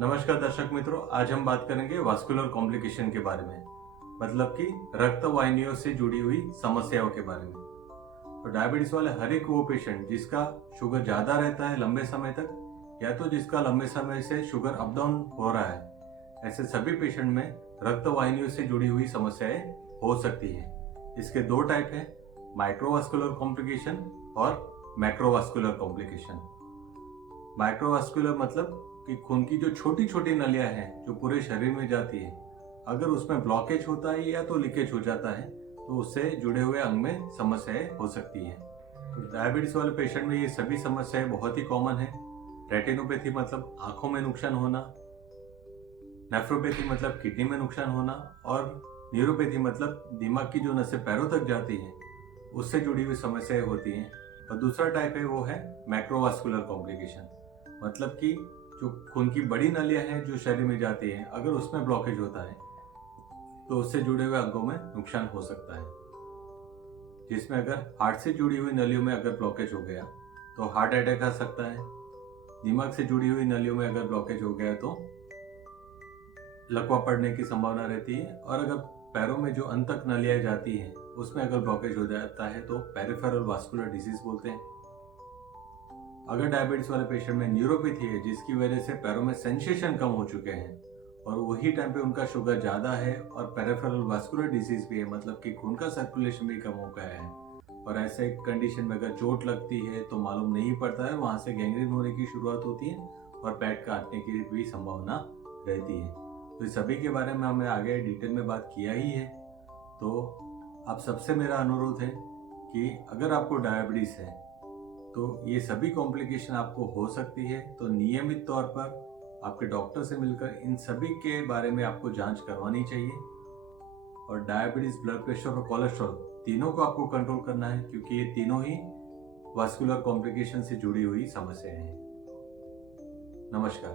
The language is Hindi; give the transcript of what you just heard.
नमस्कार दर्शक मित्रों, आज हम बात करेंगे वास्कुलर कॉम्प्लिकेशन के बारे में, मतलब कि रक्त वाहिनियों से जुड़ी हुई समस्याओं के बारे में। तो डायबिटीज वाले हर एक वो पेशेंट जिसका शुगर ज्यादा रहता है लंबे समय तक, या तो जिसका लंबे समय से शुगर अप डाउन हो रहा है, ऐसे सभी पेशेंट में रक्त वाहिनियों से जुड़ी हुई समस्याएं हो सकती है। इसके दो टाइप है, माइक्रोवास्कुलर कॉम्प्लिकेशन और मैक्रोवास्कुलर कॉम्प्लिकेशन। माइक्रोवास्कुलर मतलब कि खून की जो छोटी छोटी नलियां हैं जो पूरे शरीर में जाती है, अगर उसमें ब्लॉकेज होता है या तो लीकेज हो जाता है तो उससे जुड़े हुए अंग में समस्याएं हो सकती हैं। तो डायबिटीज वाले पेशेंट में ये सभी समस्याएं बहुत ही कॉमन है। रेटिनोपैथी मतलब आंखों में नुकसान होना, नेफ्रोपैथी मतलब किडनी में नुकसान होना, और न्यूरोपैथी मतलब दिमाग की जो नसें पैरों तक जाती हैं उससे जुड़ी हुई समस्याएं होती हैं। और दूसरा टाइप है वो है मैक्रोवास्कुलर कॉम्प्लिकेशन, मतलब कि जो खून की बड़ी नलियां हैं जो शरीर में जाती हैं, अगर उसमें ब्लॉकेज होता है तो उससे जुड़े हुए अंगों में नुकसान हो सकता है। जिसमें अगर हार्ट से जुड़ी हुई नलियों में अगर ब्लॉकेज हो गया तो हार्ट अटैक आ सकता है। दिमाग से जुड़ी हुई नलियों में अगर ब्लॉकेज हो गया तो लकवा पड़ने की संभावना रहती है। और अगर पैरों में जो अंतक नलियां जाती हैं उसमें अगर ब्लॉकेज हो जाता है तो पेरिफेरल वास्कुलर डिजीज बोलते हैं। अगर डायबिटीज वाले पेशेंट में न्यूरोपैथी है जिसकी वजह से पैरों में सेंसेशन कम हो चुके हैं और वही टाइम पे उनका शुगर ज्यादा है और पेरिफेरल वास्कुलर डिजीज भी है, मतलब कि खून का सर्कुलेशन भी कम हो गया है, और ऐसे कंडीशन में अगर चोट लगती है तो मालूम नहीं पड़ता है, वहां से गैंग्रीन होने की शुरुआत होती है और पेट काटने की भी संभावना रहती है। तो इस सभी के बारे में हमने आगे डिटेल में बात किया ही है। तो आप सबसे मेरा अनुरोध है कि अगर आपको डायबिटीज है तो ये सभी कॉम्प्लिकेशन आपको हो सकती है, तो नियमित तौर पर आपके डॉक्टर से मिलकर इन सभी के बारे में आपको जांच करवानी चाहिए। और डायबिटीज, ब्लड प्रेशर और कोलेस्ट्रॉल तीनों को आपको कंट्रोल करना है, क्योंकि ये तीनों ही वास्कुलर कॉम्प्लिकेशन से जुड़ी हुई समस्याएं हैं। नमस्कार।